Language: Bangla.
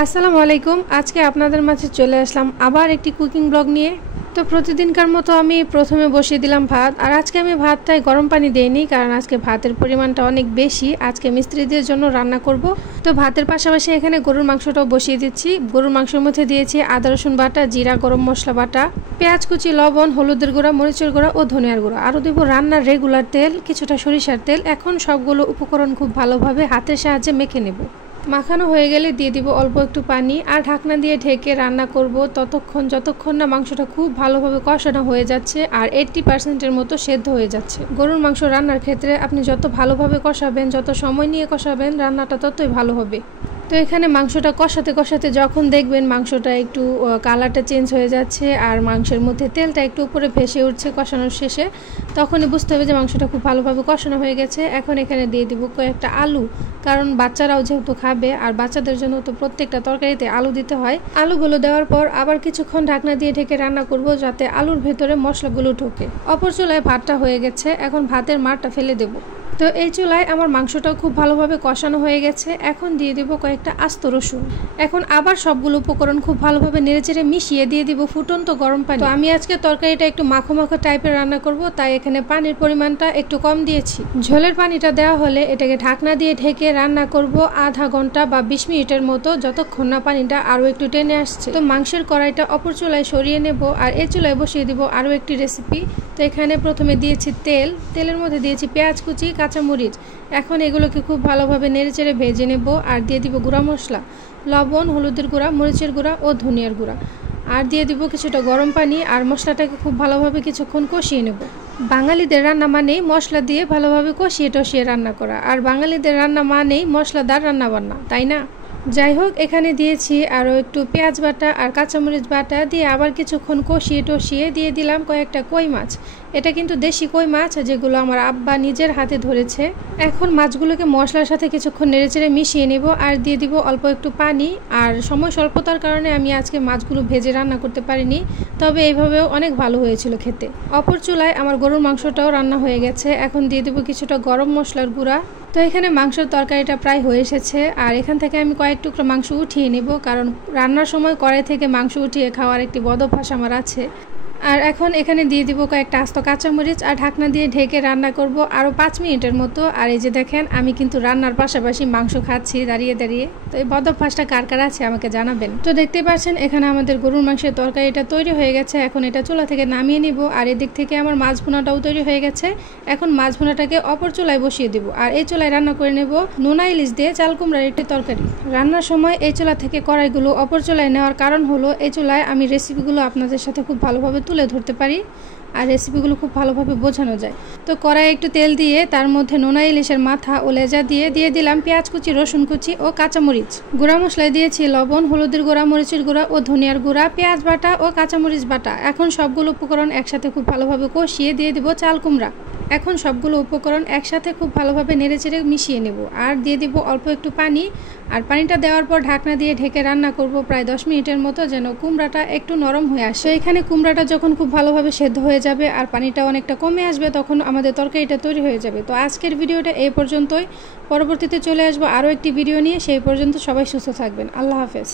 আসসালামু আলাইকুম। আজকে আপনাদের মাঝে চলে আসলাম আবার একটি কুকিং ব্লগ নিয়ে। তো প্রতিদিনকার মতো আমি প্রথমে বসিয়ে দিলাম ভাত। আর আজকে আমি ভাতটাই গরম পানি দেইনি, কারণ আজকে ভাতের পরিমাণটা অনেক বেশি। আজকে মিস্ত্রিদের জন্য রান্না করব। তো ভাতের পাশাপাশি এখানে গরুর মাংসটাও বসিয়ে দিচ্ছি। গরুর মাংসের মধ্যে দিয়েছি আদা রসুন বাটা, জিরা, গরম মশলা বাটা, পেঁয়াজ কুচি, লবণ, হলুদের গুঁড়া, মরিচের গুঁড়া ও ধনিয়ার গুঁড়া। আরও দেবো রান্নার রেগুলার তেল, কিছুটা সরিষার তেল। এখন সবগুলো উপকরণ খুব ভালোভাবে হাতের সাহায্যে মেখে নেব। মাখানো হয়ে গেলে দিয়ে দিব অল্প একটু পানি আর ঢাকনা দিয়ে ঢেকে রান্না করব যতক্ষণ না মাংসটা খুব ভালোভাবে কষানো হয়ে যাচ্ছে আর 80% মতো সেদ্ধ হয়ে যাচ্ছে। গরুর মাংস রান্নার ক্ষেত্রে আপনি যত ভালোভাবে কষাবেন, যত সময় নিয়ে কষাবেন, রান্নাটা ততই ভালো হবে। তো এখানে মাংসটা কষাতে কষাতে যখন দেখবেন মাংসটা একটু কালারটা চেঞ্জ হয়ে যাচ্ছে আর মাংসের মধ্যে তেলটা একটু উপরে ভেসে উঠছে কষানোর শেষে, তখনই বুঝতে হবে যে মাংসটা খুব ভালোভাবে কষানো হয়ে গেছে। এখন এখানে দিয়ে দিব কয়েকটা আলু, কারণ বাচ্চারাও যেহেতু খাবে আর বাচ্চাদের জন্য তো প্রত্যেকটা তরকারিতে আলু দিতে হয়। আলুগুলো দেওয়ার পর আবার কিছুক্ষণ ঢাকনা দিয়ে ঢেকে রান্না করব, যাতে আলুর ভেতরে মশলাগুলো ঢোকে। অপর চুলায় ভাতটা হয়ে গেছে, এখন ভাতের মারটা ফেলে দেব। তো এই চুলায় আমার মাংসটাও খুব ভালোভাবে কষানো হয়ে গেছে। এখন দিয়ে দিব কয়েকটা আস্ত রসুন। এখন আবার সবগুলো উপকরণ খুব ভালোভাবে নেড়েচেড়ে মিশিয়ে দিয়ে দিব ফুটন্ত গরম পানি। তো আমি আজকে তরকারিটা একটু মাখো মাখো টাইপের রান্না করব, তাই এখানে পানির পরিমাণটা একটু কম দিয়েছি। ঝোলের পানিটা দেওয়া হলে এটাকে ঢাকনা দিয়ে ঢেকে রান্না করব আধা ঘন্টা বা 20 মিনিটের মতো, যতক্ষণ না পানিটা আরও একটু টেনে আসছে। তো মাংসের কড়াইটা অপর চুলায় সরিয়ে নেব আর এই চুলায় বসিয়ে দিব আরও একটি রেসিপি। তো এখানে প্রথমে দিয়েছি তেলের মধ্যে দিয়েছি পেঁয়াজ কুচি, কাঁচামরিচ। এখন এগুলোকে খুব ভালোভাবে নেড়েচেড়ে ভেজে নেব আর দিয়ে দিব গুঁড়া মশলা, লবণ, হলুদের গুঁড়া, মরিচের গুঁড়া ও ধনিয়ার গুঁড়া। আর দিয়ে দিব কিছুটা গরম পানি আর মশলাটাকে খুব ভালোভাবে কিছুক্ষণ কষিয়ে নেব। বাঙালিদের রান্না মানেই মশলা দিয়ে ভালোভাবে কষিয়ে টষিয়ে রান্না করা, আর বাঙালিদের রান্না মানেই মশলাদার রান্না বান্না, তাই না? যাই হোক, এখানে দিয়েছি আরও একটু পেঁয়াজ বাটা আর কাঁচামরিচ বাটা দিয়ে আবার কিছুক্ষণ কষিয়ে টষিয়ে দিয়ে দিলাম কয়েকটা কই মাছ। এটা কিন্তু দেশি কই মাছ, যেগুলো আমার আব্বা নিজের হাতে ধরেছে। এখন মাছগুলোকে মশলার সাথে কিছুক্ষণ নেড়েচেড়ে মিশিয়ে নেব আর দিয়ে দিব অল্প একটু পানি। আর সময় স্বল্পতার কারণে আমি আজকে মাছগুলো ভেজে রান্না করতে পারিনি, তবে এইভাবেও অনেক ভালো হয়েছিল খেতে। অপর চুলায় আমার গরুর মাংসটাও রান্না হয়ে গেছে। এখন দিয়ে দেবো কিছুটা গরম মশলার গুঁড়া। তো এখানে মাংসের তরকারিটা প্রায় হয়ে এসেছে আর এখান থেকে আমি কয়েক টুকরো মাংস উঠিয়ে নেব, কারণ রান্নার সময় কড়াই থেকে মাংস উঠিয়ে খাওয়ার একটি বদ অভ্যাস আমার আছে। আর এখন এখানে দিয়ে দিব কয়েকটা আস্ত কাঁচামরিচ আর ঢাকনা দিয়ে ঢেকে রান্না করব আরও 5 মিনিটের মতো। আর এই যে দেখেন, আমি কিন্তু রান্নার পাশাপাশি মাংস খাচ্ছি দাঁড়িয়ে দাঁড়িয়ে। তো এই বদ অভ্যাসটা কার কার আছে আমাকে জানাবেন। তো দেখতে পাচ্ছেন এখানে আমাদের গরুর মাংসের তরকারিটা তৈরি হয়ে গেছে। এখন এটা চুলা থেকে নামিয়ে নিব আর এদিক থেকে আমার মাছ ভুনাটাও তৈরি হয়ে গেছে। এখন মাছ ভুনাটাকে অপর চুলায় বসিয়ে দিব আর এই চুলায় রান্না করে নেব নোনা ইলিশ দিয়ে চাল কুমড়ার একটি তরকারি। রান্নার সময় এই চুলা থেকে কড়াইগুলো অপর চুলায় নেওয়ার কারণ হলো, এই চুলায় আমি রেসিপিগুলো আপনাদের সাথে খুব ভালোভাবে তুলে ধরতে পারি আর রেসিপিগুলো খুব ভালোভাবে বোঝানো যায়। তো কড়াই একটু তেল দিয়ে তার মধ্যে নোনা ইলিশের মাথা ও লেজা দিয়ে দিলাম পেঁয়াজ কুচি, রসুন কুচি ও কাঁচামরিচ। গুঁড়া মশলায় দিয়েছি লবণ, হলুদের গুঁড়া, মরিচের গুঁড়া ও ধনিয়ার গুঁড়া, পেঁয়াজ বাটা ও কাঁচামরিচ বাটা। এখন সবগুলো উপকরণ একসাথে খুব ভালোভাবে কষিয়ে দিয়ে দিব চাল কুমড়া। এখন সবগুলো উপকরণ একসাথে খুব ভালোভাবে নেড়েচেড়ে মিশিয়ে নেব আর দিয়ে দিব অল্প একটু পানি। আর পানিটা দেওয়ার পর ঢাকনা দিয়ে ঢেকে রান্না করব প্রায় 10 মিনিটের মতো, যেন কুমড়াটা একটু নরম হয়ে আসে। এখানে কুমড়াটা যখন খুব ভালোভাবে সেদ্ধ হয়ে যাবে আর পানিটা অনেকটা কমে আসবে, তখন আমাদের তরকারিটা তৈরি হয়ে যাবে। তো আজকের ভিডিওটা এই পর্যন্তই। পরবর্তীতে চলে আসবো আরও একটি ভিডিও নিয়ে। সেই পর্যন্ত সবাই সুস্থ থাকবেন। আল্লাহ হাফেজ।